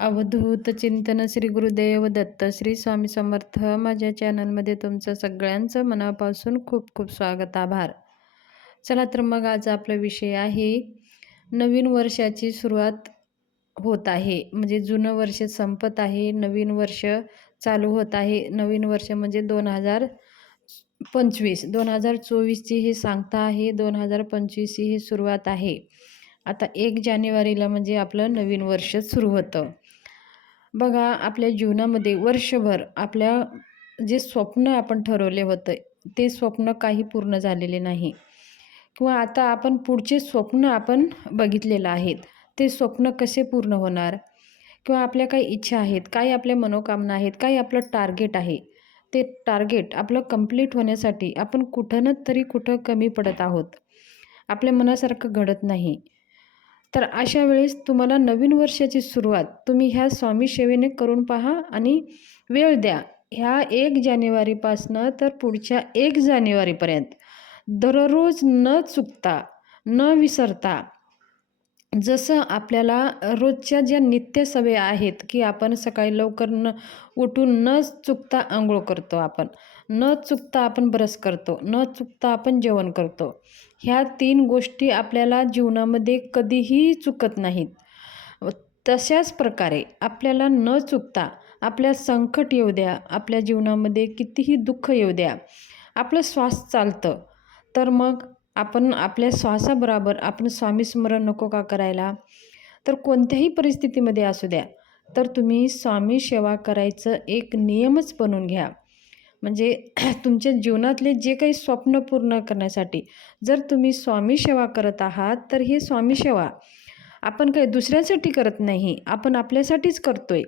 अवधूत चिंतन श्री गुरुदेव दत्त श्री स्वामी समर्थ. माझ्या चॅनलमध्ये तुमचं सगळ्यांचं मनापासून खूप खूप स्वागत, आभार. चला तर मग आज आपला विषय आहे नवीन वर्षाची सुरुवात होत आहे. म्हणजे जुनं वर्ष संपत आहे, नवीन वर्ष चालू होत आहे. नवीन वर्ष म्हणजे 2025 2024ची ही सांगता आहे, 2025ची ही सुरुवात आहे. आता 1 जानेवारीला म्हणजे आपलं नवीन वर्ष सुरू होतं. बघा, आपल्या जीवनामध्ये वर्षभर आपल्या जे स्वप्न आपण ठरवले होते ते स्वप्न काही पूर्ण झालेले नाही, किंवा आता आपण पुढचे स्वप्न आपण बघितलेलं आहेत, ते स्वप्न कसे पूर्ण होणार, किंवा आपल्या काही इच्छा आहेत, काही आपल्या मनोकामना आहेत, काही आपलं टार्गेट आहे, ते टार्गेट आपलं कंप्लीट होण्यासाठी आपण कुठं ना तरी कुठं कमी पडत आहोत, आपल्या मनासारखं घडत नाही. तर अशा वेळेस तुम्हाला नवीन वर्षाची सुरुवात तुम्ही ह्या स्वामी सेवेने करून पहा आणि वेळ द्या. ह्या 1 जानेवारीपासनं तर पुढच्या 1 जानेवारीपर्यंत दररोज न चुकता, न विसरता, जसं आपल्याला रोजच्या ज्या नित्य सवयी आहेत, की आपण सकाळी लवकर उठून न चुकता अंघोळ करतो, आपण न चुकता आपण ब्रश करतो, न चुकता आपण जेवण करतो. ह्या 3 गोष्टी आपल्याला जीवनामध्ये कधीही चुकत नाहीत. तशाच प्रकारे आपल्याला न चुकता, आपल्या संकट येऊ द्या, आपल्या जीवनामध्ये कितीही दुःख येऊ द्या, आपलं श्वास चालतं, तर मग आपण आपल्या श्वासाबरोबर आपण स्वामी स्मरण नको का करायला? तर कोणत्याही परिस्थितीमध्ये असू द्या, तर तुम्ही स्वामी सेवा करायचं एक नियमच बनवून घ्या. म्हणजे तुमच्या जीवनातले जे काही स्वप्न पूर्ण करण्यासाठी जर तुम्ही स्वामी सेवा करत आहात, तर हे स्वामी सेवा आपण काही दुसऱ्यासाठी करत नाही, आपण आपल्यासाठीच करतोय.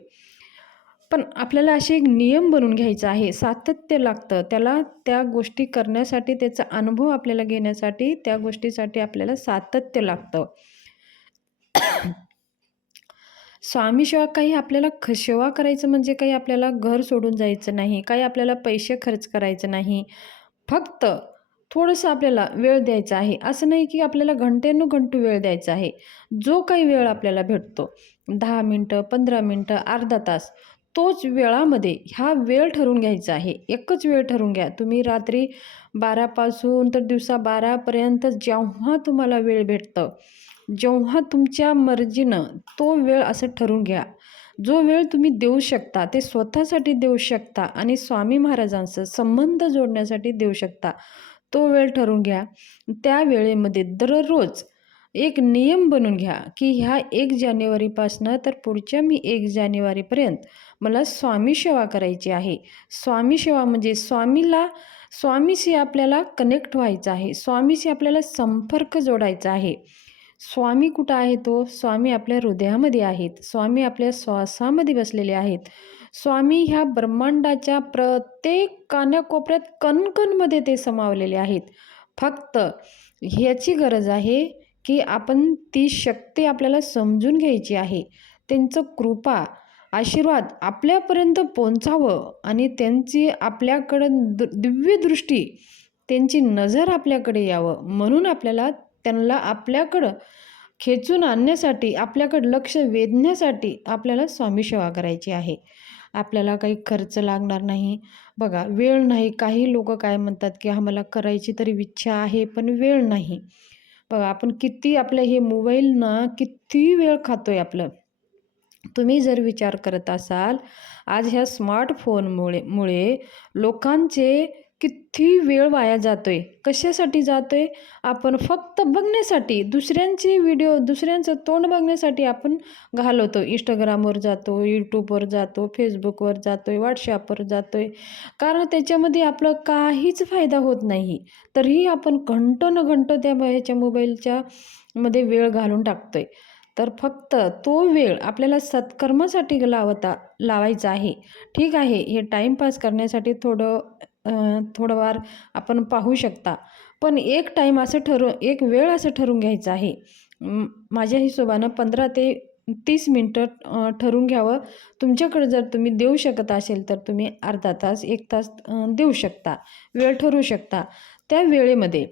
पण आपल्याला असे एक नियम बनवून घ्यायचा आहे, सातत्य लागतं त्याला, त्या गोष्टी करण्यासाठी, त्याचा अनुभव आपल्याला घेण्यासाठी, त्या गोष्टीसाठी आपल्याला सातत्य लागतं. स्वामी सेवा काही आपल्याला सेवा करायचं म्हणजे काही आपल्याला घर सोडून जायचं नाही, काही आपल्याला पैसे खर्च करायचं नाही, फक्त थोडंसं आपल्याला वेळ द्यायचा आहे. असं नाही की आपल्याला घंटेनुघंटू वेळ द्यायचा आहे. जो काही वेळ आपल्याला भेटतो, 10 मिनटं, 15 मिनटं, अर्धा तास, तोच वेळामध्ये ह्या वेळ ठरवून घ्यायचा आहे. एकच वेळ ठरवून घ्या. तुम्ही रात्री 12 पासून तर दिवसा 12पर्यंत जेव्हा तुम्हाला वेळ भेटतं, जेव्हा तुमच्या मर्जीनं तो वेळ असं ठरवून घ्या. जो वेळ तुम्ही देऊ शकता ते स्वतःसाठी देऊ शकता आणि स्वामी महाराजांचा संबंध जोडण्यासाठी देऊ शकता, तो वेळ ठरवून घ्या. त्या वेळेमध्ये दररोज एक नियम बनवून घ्या, की ह्या 1 जानेवारीपासनं तर पुढच्या मी 1 जानेवारीपर्यंत मला स्वामी सेवा करायची आहे. स्वामी सेवा म्हणजे स्वामीशी आपल्याला कनेक्ट व्हायचं आहे, स्वामीशी आपल्याला संपर्क जोडायचा आहे. स्वामी कुठं आहे? तो स्वामी आपल्या हृदयामध्ये आहेत, स्वामी आपल्या श्वासामध्ये बसलेले आहेत. स्वामी ह्या ब्रह्मांडाच्या प्रत्येक कानाकोपऱ्यात, कणकणमध्ये ते समावलेले आहेत. फक्त ह्याची गरज आहे की आपण ती शक्ती आपल्याला समजून घ्यायची आहे. त्यांचं कृपा, आशीर्वाद आपल्यापर्यंत पोहोचावं आणि त्यांची आपल्याकडं दिव्य दृष्टी, त्यांची नजर आपल्याकडे यावं, म्हणून आपल्याला त्यांना आपल्याकडं खेचून आणण्यासाठी, आपल्याकडं लक्ष वेधण्यासाठी आपल्याला स्वामी सेवा करायची आहे. आपल्याला काही खर्च लागणार नाही. बघा, वेळ नाही. काही लोक काय म्हणतात की आम्हाला करायची तरी इच्छा आहे पण वेळ नाही. बघा, आपण किती आपलं हे मोबाईल किती वेळ खातोय आपलं. तुम्ही जर विचार करत असाल, आज ह्या स्मार्टफोनमुळे लोकांचे किती वेळ वाया जातोय. कशासाठी जातोय? आपण फक्त बघण्यासाठी, दुसऱ्यांचे व्हिडिओ, दुसऱ्यांचं तोंड बघण्यासाठी आपण घालवतो. इंस्टाग्रामवर जातो, यूट्यूबवर जातो, फेसबुकवर जातोय, व्हॉट्सॲपवर जातोय. कारण त्याच्यामध्ये आपलं काहीच फायदा होत नाही, तरीही आपण घंटोनघंटो त्या ह्याच्या मोबाईलच्या मध्ये वेळ घालून टाकतोय. तर फक्त तो वेळ आपल्याला सत्कर्मासाठी लावायचा आहे. ठीक आहे, हे टाईमपास करण्यासाठी थोडं वार आपण पाहू शकता, पण एक वेळ असं ठरवून घ्यायचं आहे. माझ्या हिशोबानं 15 ते 30 मिनटं ठरवून घ्यावं. तुमच्याकडे जर तुम्ही देऊ शकत असेल तर तुम्ही अर्धा तास, 1 तास देऊ शकता, वेळ ठरवू शकता. त्या वेळेमध्ये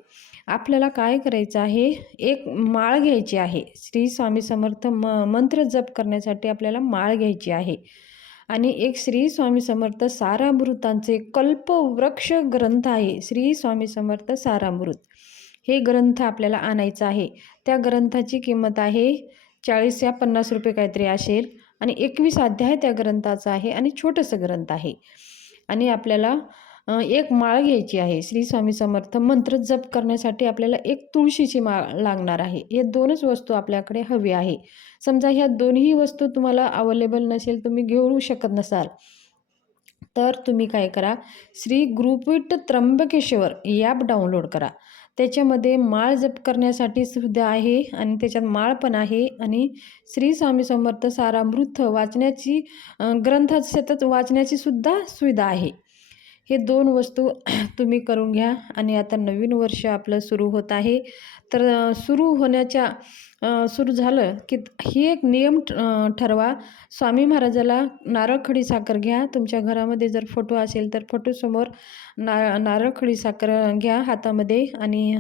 आपल्याला काय करायचं आहे, एक माळ घ्यायची आहे. श्री स्वामी समर्थ मंत्र जप करण्यासाठी आपल्याला माळ घ्यायची आहे. आणि एक श्री स्वामी समर्थ सारामृतांचे कल्पवृक्ष ग्रंथ आहे. श्री स्वामी समर्थ सारामृत हे ग्रंथ आपल्याला आणायचं आहे. त्या ग्रंथाची किंमत आहे 40 या 50 रुपये काहीतरी असेल. आणि 21 अध्याय त्या ग्रंथाचा आहे आणि छोटंसं ग्रंथ आहे. आणि आपल्याला एक माळ घ्यायची आहे. श्री स्वामी समर्थ मंत्र जप करण्यासाठी आपल्याला एक तुळशीची माळ लागणार आहे. हे 2च वस्तू आपल्याकडे हवी आहे. समजा ह्या दोन्ही वस्तू तुम्हाला अवेलेबल नसेल, तुम्ही घेऊ शकत नसाल, तर तुम्ही काय करा, श्री गुरुपीठ त्र्यंबकेश्वर ॲप डाउनलोड करा. त्याच्यामध्ये माळ जप करण्यासाठी सुद्धा आहे आणि त्याच्यात माळ पण आहे आणि श्री स्वामी समर्थ सारामृत वाचण्याची ग्रंथ सतत वाचण्याची सुद्धा सुविधा आहे. हे 2 वस्तू तुम्ही करून घ्या. आणि आता नवीन वर्ष आपलं सुरू होत आहे. तर सुरू झालं की ही एक नियम ठरवा. स्वामी महाराजाला नारळ खडी साखर घ्या. तुमच्या घरामध्ये जर फोटो असेल तर फोटोसमोर नारळ खडी साखर घ्या हातामध्ये आणि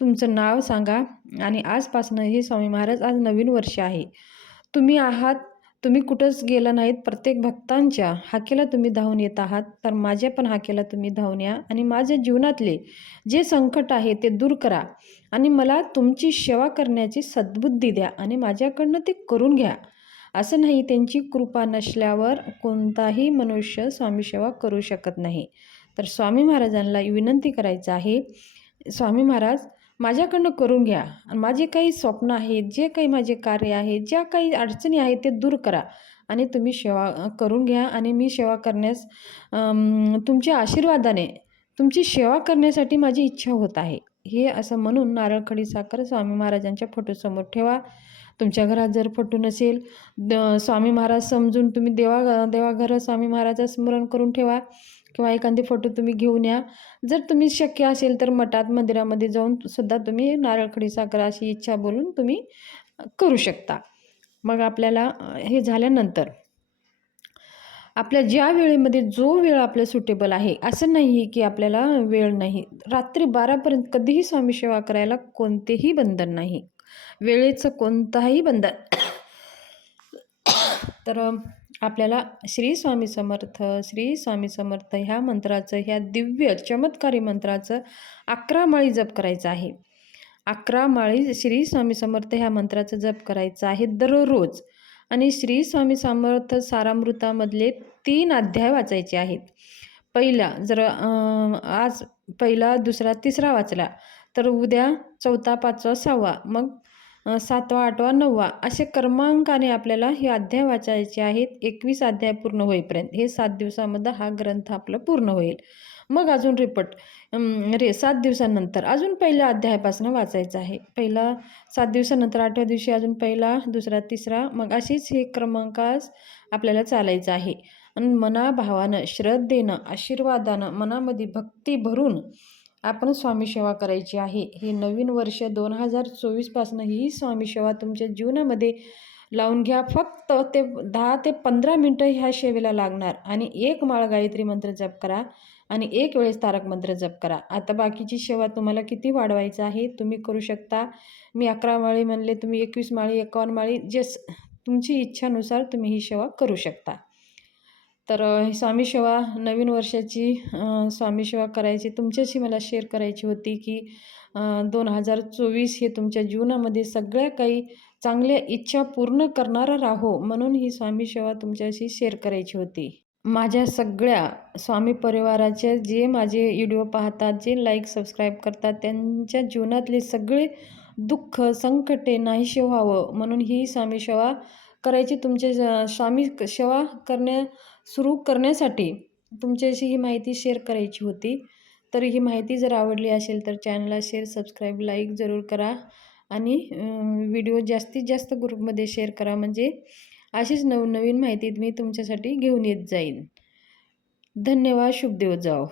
तुमचं नाव सांगा. आणि आजपासनं हे स्वामी महाराज, आज नवीन वर्ष आहे, तुम्ही कुठंच गेला नाहीत. प्रत्येक भक्तांच्या हाकेला तुम्ही धावून येत आहात. तर माझ्या पण हाकेला तुम्ही धावून या आणि माझ्या जीवनातले जे संकट आहे ते दूर करा आणि मला तुमची सेवा करण्याची सद्बुद्धी द्या आणि माझ्याकडनं ते करून घ्या. असं नाही, त्यांची कृपा नसल्यावर कोणताही मनुष्य स्वामी सेवा करू शकत नाही. तर स्वामी महाराजांना विनंती करायचं आहे, स्वामी महाराज माझ्याकडनं करून घ्या. आणि माझे काही स्वप्न आहेत, जे काही माझे कार्य आहे, ज्या काही अडचणी आहेत ते दूर करा आणि तुम्ही सेवा करून घ्या. आणि मी सेवा करण्यास तुमच्या आशीर्वादाने तुमची सेवा करण्यासाठी माझी इच्छा होत आहे. हे असं म्हणून नारळ खडी साखर स्वामी महाराजांच्या फोटोसमोर ठेवा. तुमच्या घरात जर फोटो नसेल, स्वामी महाराज समजून तुम्ही देवाघर स्वामी महाराजा स्मरण करून ठेवा किंवा एखादी फोटो तुम्ही घेऊन या. जर तुम्ही शक्य असेल तर मठात मंदिरामध्ये जाऊन सुद्धा तुम्ही नारळ खडी साखर अशी इच्छा बोलून तुम्ही करू शकता. मग आपल्याला हे झाल्यानंतर आपल्या ज्या वेळेमध्ये जो वेळ आपल्या सुटेबल आहे, असं नाही की आपल्याला वेळ नाही. रात्री 12पर्यंत कधीही स्वामी सेवा करायला कोणतेही बंधन नाही, वेळेचं कोणताही बंधन. तर आपल्याला श्री स्वामी समर्थ ह्या मंत्राचं, ह्या दिव्य चमत्कारी मंत्राचं 11 माळी जप करायचं आहे. 11 माळी श्री स्वामी समर्थ ह्या मंत्राचं जप करायचं आहे दररोज. आणि श्री स्वामी समर्थ सारामृतामधले 3 अध्याय वाचायचे आहेत. आज पहिला, दुसरा, तिसरा वाचला तर उद्या 4था, 5वा, 6वा, मग 7वा, 8वा, 9वा असे क्रमांकाने आपल्याला हे अध्याय वाचायचे आहेत. 21 अध्याय पूर्ण होईपर्यंत. हे 7 दिवसामध्ये हा ग्रंथ आपला पूर्ण होईल. मग अजून 7 दिवसानंतर अजून पहिल्या अध्यायापासून वाचायचं आहे. 7 दिवसानंतर 8व्या दिवशी अजून पहिला, दुसरा, तिसरा, मग अशीच हे क्रमांकास आपल्याला चालायचं आहे. आणि मनाभावानं, श्रद्धेनं, आशीर्वादानं, मनामध्ये भक्ती भरून आपण स्वामी सेवा करायची आहे. हे नवीन वर्ष 2024पासून ही स्वामी सेवा तुमच्या जीवनामध्ये लावून घ्या. फक्त 10 ते 15 मिनटं ह्या सेवेला लागणार. आणि 1 माळ गायत्री मंत्र जप करा आणि 1 वेळेस तारक मंत्र जप करा. आता बाकीची सेवा तुम्हाला किती वाढवायचं आहे तुम्ही करू शकता. मी 11 माळी म्हणले, तुम्ही 21 माळी, 51 माळी, तुमची इच्छानुसार तुम्ही ही सेवा करू शकता. तर स्वामी सेवा नवीन वर्षाची स्वामी सेवा करायची तुमच्याशी मला शेअर करायची होती की 2024 हे तुमच्या जीवनामध्ये सगळ्या काही चांगल्या इच्छा पूर्ण करणारा राहो, म्हणून ही स्वामी सेवा तुमच्याशी शेअर करायची होती. माझ्या सगळ्या स्वामी परिवाराचे जे माझे व्हिडिओ पाहतात, जे लाईक सबस्क्राईब करतात, त्यांच्या जीवनातले सगळे दुःख संकटे नाहीसे व्हावं म्हणून ही स्वामी सेवा करायची. तुमच्या स्वामी सेवा सुरू करण्यासाठी तुमच्याशी ही माहिती शेअर करायची होती. तर ही माहिती जर आवडली असेल तर चॅनलला शेअर, सबस्क्राईब, लाईक जरूर करा आणि व्हिडिओ जास्तीत जास्त ग्रुपमध्ये शेअर करा. म्हणजे अशीच नवनवीन माहिती मी तुमच्यासाठी घेऊन येत जाईन. धन्यवाद. शुभ दिवस जाओ.